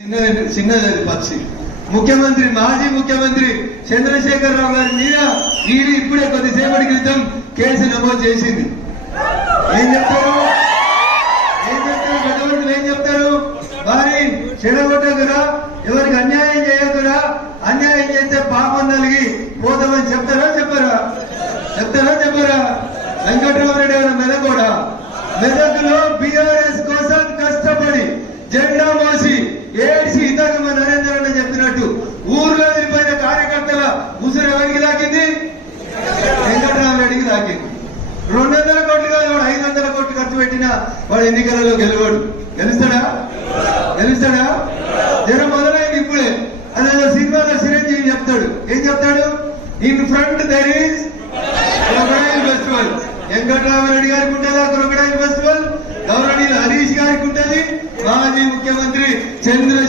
చిన్నది పక్షి. ముఖ్యమంత్రి మాజీ ముఖ్యమంత్రి చంద్రశేఖరరావు గారి మీద ఈడీ ఇప్పుడే కొద్దిసేపటి క్రితం కేసు నమోదు చేసింది. ఏం చెప్తారు గతవర్తులు ఏం చెప్తారు? వారి చెడగొట్టకురా, ఎవరికి అన్యాయం చేయకురా, అన్యాయం చేస్తే పాపం నలిగి పోతామని చెప్తారా చెప్పరా? వెంకట్రామరెడ్డి గారు మెదకులో బీఆర్ఎస్ కోసం కష్టపడి జెండా మోసి ఏడ్చి ఇందాక మా నరేంద్ర అన్న చెప్పినట్టు ఊర్లో వెళ్ళిపోయిన కార్యకర్తల ఉసురు ఎవరికి దాకింది? వెంకట్రామరెడ్డికి దాకింది. 200 కోట్లు కాదు, వాడు 500 కోట్లు ఖర్చు పెట్టినా వాడు ఎన్నికలలో గెలుస్తాడా? జనం మొదలైంది ఇప్పుడే. అదే సినిమాలో చిరంజీవి చెప్తాడు, ఏం చెప్తాడు? In front there is crocodile festival. Venkatramareddy గారికి ఉంటుందా క్రొకడైల్ ఫెస్టివల్? గౌరవనీయులు హరీష్ గారికి ఉంటుంది, మాజీ ముఖ్యమంత్రి చంద్ర